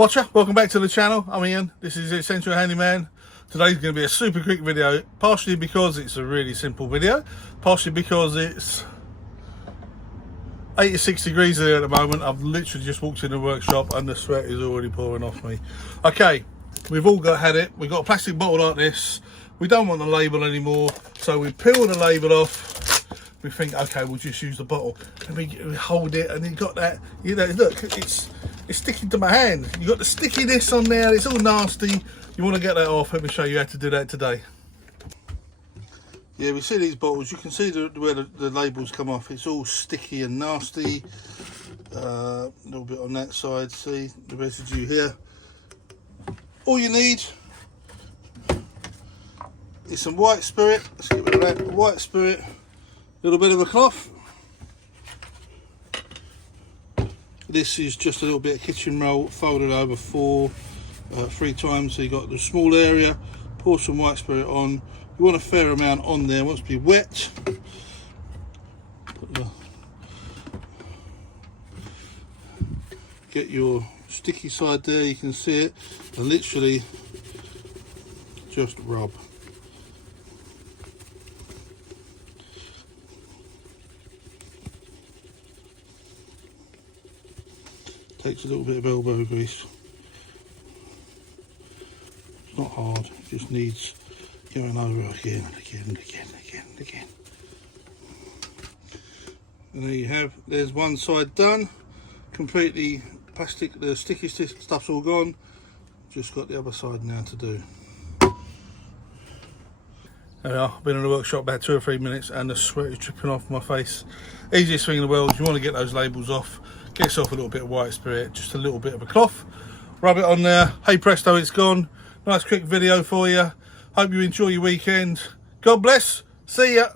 Watcher, welcome back to the channel. I'm Ian, this is Essential Handyman. Today's going to be a super quick video, partially because it's a really simple video, partially because it's 86 degrees there at the moment. I've literally just walked in the workshop and the sweat is already pouring off me. Okay, we've all had it. We've got a plastic bottle like this. We don't want the label anymore, so we peel the label off. We think, okay, we'll just use the bottle, and we hold it, and you got that, you know, look, it's sticking to my hand. You got the stickiness on there, it's all nasty. You want to get that off. Let me show you how to do that today. Yeah, we see these bottles, you can see where the labels come off. It's all sticky and nasty. A little bit on that side, see the residue here. All you need is some white spirit. Let's get rid of that. White spirit, a little bit of a cloth. This is just a little bit of kitchen roll folded over three times, so you got the small area. Pour some white spirit on. You want a fair amount on there. It wants to be wet. Get your sticky side there, you can see it, and literally just rub. Takes a little bit of elbow grease. It's not hard, it just needs going over again and again and again and again and again. And there you have, there's one side done, completely plastic, the sticky stuff's all gone. Just got the other side now to do. There we are, been in the workshop about 2 or 3 minutes and the sweat is dripping off my face. Easiest thing in the world, you want to get those labels off. Get yourself a little bit of white spirit, just a little bit of a cloth, rub it on there, hey presto, it's gone. Nice quick video for you. Hope you enjoy your weekend. God bless, see ya.